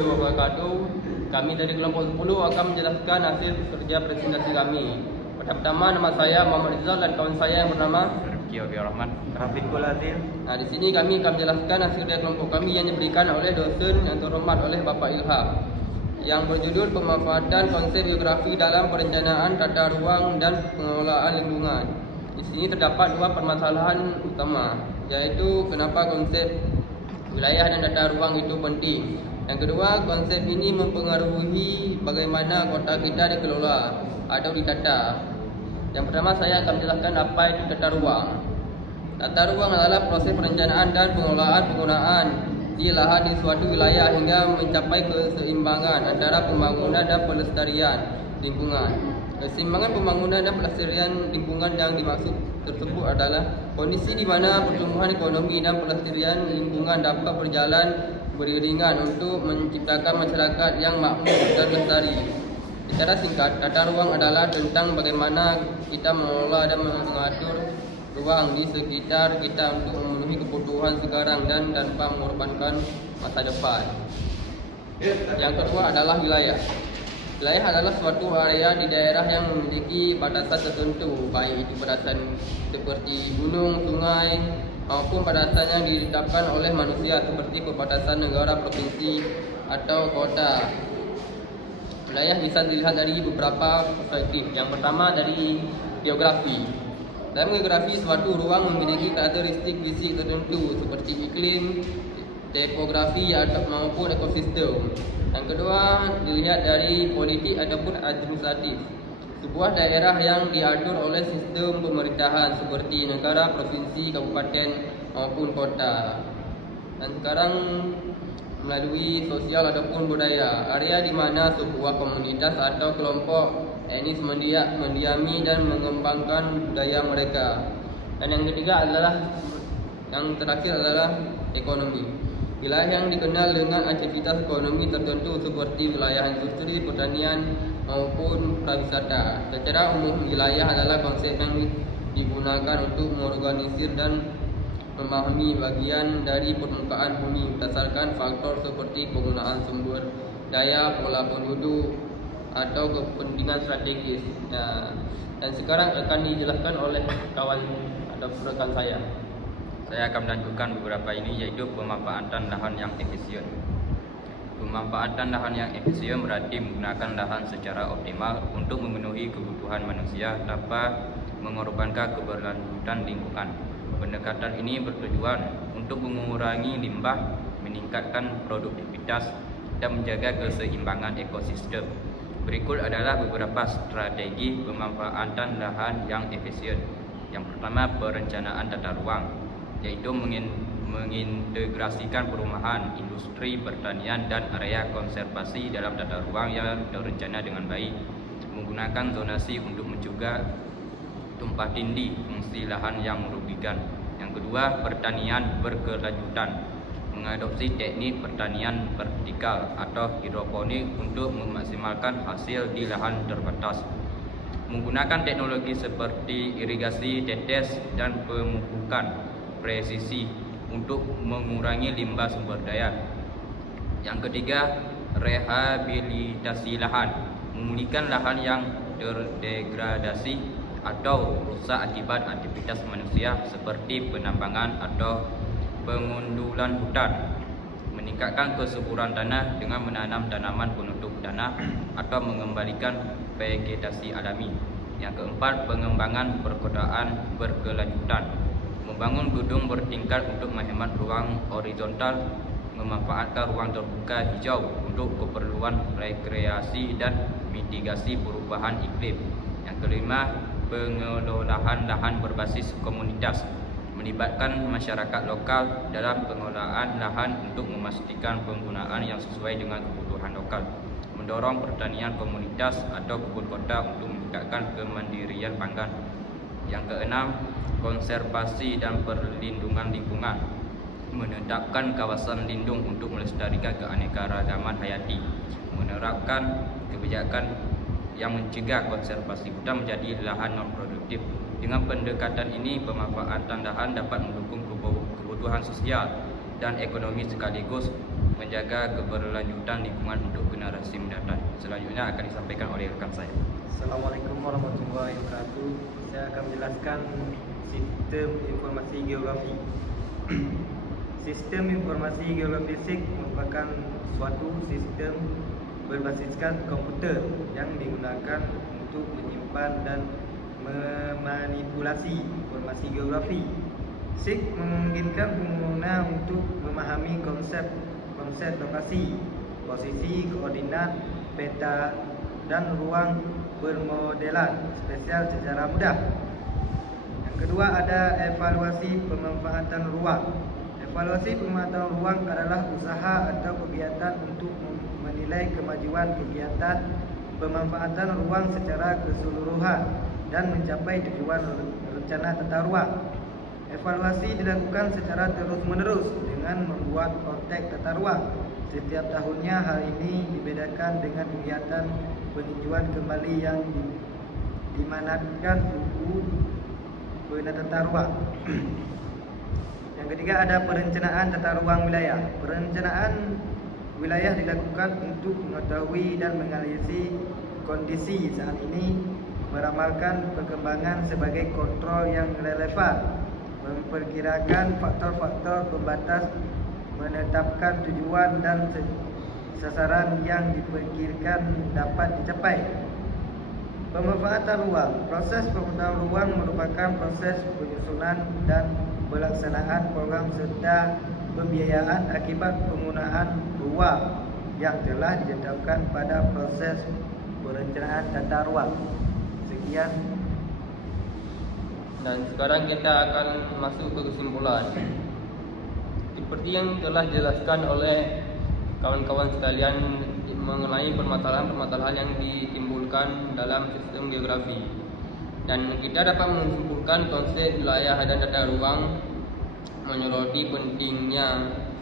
Wabarakatuh. Kami dari kelompok 10 akan menjelaskan hasil kerja presentasi kami. Pertama, nama saya Muhammad Rizal dan kawan saya yang bernama Rifki Abdul Rahman. Rafiqul Adil. Di sini kami akan menjelaskan hasil kerja kelompok kami yang diberikan oleh dosen yang terhormat oleh Bapak Ilham, yang berjudul pemanfaatan konsep geografi dalam perencanaan tata ruang dan pengelolaan lingkungan. Di sini terdapat dua permasalahan utama, yaitu kenapa konsep wilayah dan tata ruang itu penting. Yang kedua, konsep ini mempengaruhi bagaimana kota kita dikelola atau ditata. Yang pertama, saya akan menjelaskan apa itu tata ruang. Tata ruang adalah proses perencanaan dan pengelolaan penggunaan di lahan di suatu wilayah hingga mencapai keseimbangan antara pembangunan dan pelestarian lingkungan. Keseimbangan pembangunan dan pelestarian lingkungan yang dimaksud tersebut adalah kondisi di mana pertumbuhan ekonomi dan pelestarian lingkungan dapat berjalan beriringan untuk menciptakan masyarakat yang makmur dan lestari. Secara singkat, tata ruang adalah tentang bagaimana kita mengelola dan mengatur ruang di sekitar kita untuk memenuhi kebutuhan sekarang dan tanpa mengorbankan masa depan. Yang kedua adalah wilayah. Wilayah adalah suatu area di daerah yang memiliki batasan tertentu, baik itu batasan seperti gunung, sungai, maupun batasan yang ditetapkan oleh manusia seperti perbatasan negara, provinsi, atau kota. Wilayah bisa dilihat dari beberapa perspektif. Yang pertama dari geografi. Dalam geografi, suatu ruang memiliki karakteristik fisik tertentu seperti iklim, topografi maupun ekosistem. Yang kedua, dilihat dari politik ataupun administratif. Sebuah daerah yang diatur oleh sistem pemerintahan seperti negara, provinsi, kabupaten maupun kota. Dan sekarang melalui sosial ataupun budaya, area di mana sebuah komunitas atau kelompok etnis mendiami dan mengembangkan budaya mereka. Dan yang ketiga yang terakhir adalah ekonomi. Wilayah yang dikenal dengan aktivitas ekonomi tertentu seperti wilayah industri, pertanian maupun pariwisata. Secara umum, wilayah adalah konsep yang digunakan untuk mengorganisir dan memahami bagian dari permukaan bumi berdasarkan faktor seperti penggunaan sumber daya, pola penduduk, atau kepentingan strategis. Dan sekarang akan dijelaskan oleh kawan atau rekan saya. Saya akan melanjutkan beberapa ini, yaitu pemanfaatan lahan yang efisien. Pemanfaatan lahan yang efisien berarti menggunakan lahan secara optimal untuk memenuhi kebutuhan manusia tanpa mengorbankan keberlanjutan lingkungan. Pendekatan ini bertujuan untuk mengurangi limbah, meningkatkan produktivitas, dan menjaga keseimbangan ekosistem. Berikut adalah beberapa strategi pemanfaatan lahan yang efisien. Yang pertama, perencanaan tata ruang, yaitu mengintegrasikan perumahan, industri, pertanian, dan area konservasi dalam tata ruang yang terencana dengan baik. Menggunakan zonasi untuk mencegah tumpah tindih fungsi lahan yang merugikan. Yang kedua, pertanian berkelanjutan. Mengadopsi teknik pertanian vertikal atau hidroponik untuk memaksimalkan hasil di lahan terbatas. Menggunakan teknologi seperti irigasi tetes dan pemupukan presisi untuk mengurangi limbah sumber daya. Yang ketiga, rehabilitasi lahan. Memulihkan lahan yang terdegradasi atau rusak akibat aktivitas manusia seperti penambangan atau pengundulan hutan. Meningkatkan kesuburan tanah dengan menanam tanaman penutup tanah atau mengembalikan vegetasi alami. Yang keempat, pengembangan perkotaan berkelanjutan. Membangun gedung bertingkat untuk menghemat ruang horizontal, memanfaatkan ruang terbuka hijau untuk keperluan rekreasi dan mitigasi perubahan iklim. Yang kelima, pengelolaan lahan berbasis komunitas. Melibatkan masyarakat lokal dalam pengelolaan lahan untuk memastikan penggunaan yang sesuai dengan kebutuhan lokal. Mendorong pertanian komunitas atau kebun kota untuk meningkatkan kemandirian pangan. Yang keenam, konservasi dan perlindungan lingkungan. Menetapkan kawasan lindung untuk melestarikan keanekaragaman hayati. Menerapkan kebijakan yang mencegah konservasi hutan menjadi lahan non produktif. Dengan pendekatan ini, pemanfaatan lahan dapat mendukung kebutuhan sosial dan ekonomi sekaligus menjaga keberlanjutan lingkungan untuk generasi mendatang. Selanjutnya akan disampaikan oleh rekan saya. Assalamualaikum warahmatullahi wabarakatuh. Saya akan menjelaskan sistem informasi geografi. Sistem informasi geografi SIG merupakan suatu sistem berbasiskan komputer yang digunakan untuk menyimpan dan memanipulasi informasi geografi. SIG memungkinkan pengguna untuk memahami konsep lokasi, posisi, koordinat, peta, dan ruang bermodelan spesial secara mudah. Yang kedua ada evaluasi pemanfaatan ruang. Evaluasi pemanfaatan ruang adalah usaha atau kegiatan untuk menilai kemajuan kegiatan pemanfaatan ruang secara keseluruhan dan mencapai tujuan rencana tata ruang. Evaluasi dilakukan secara terus-menerus dengan membuat konteks tata ruang. Setiap tahunnya hal ini dibedakan dengan kegiatan peninjauan kembali yang dimanatkan buku penata tata ruang. Yang ketiga ada perencanaan tata ruang wilayah. Perencanaan wilayah dilakukan untuk mengetahui dan menganalisis kondisi saat ini, meramalkan perkembangan sebagai kontrol yang relevan, memperkirakan faktor-faktor pembatas, menetapkan tujuan dan sasaran yang diperkirakan dapat dicapai. Pemanfaatan ruang. Proses pemanfaatan ruang merupakan proses penyusunan dan pelaksanaan program serta pembiayaan akibat penggunaan ruang yang telah ditetapkan pada proses perencanaan tata ruang. Sekian. Dan sekarang kita akan masuk ke kesimpulan. Seperti yang telah dijelaskan oleh kawan-kawan sekalian mengenai permasalahan-permasalahan yang ditimbulkan dalam sistem geografi. Dan kita dapat menyimpulkan konsep wilayah dan tata ruang menyoroti pentingnya